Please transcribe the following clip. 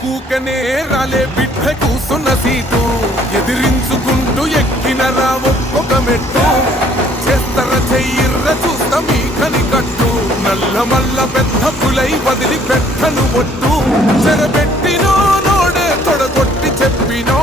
కూకనే రాలే బిడ్డ కూసున్న సీటు ఎదిరించుకుంటూ ఎక్కిన రా ఒక్కొక్క మెట్టు చేస్తర చెయ్యిర్ర చూస్తా మీ కని కట్టు నల్ల మల్ల పెద్ద పులై వదిలి పెట్టను ఒట్టు చెరబెట్టినో నోడే తొడగొట్టి చెప్పినో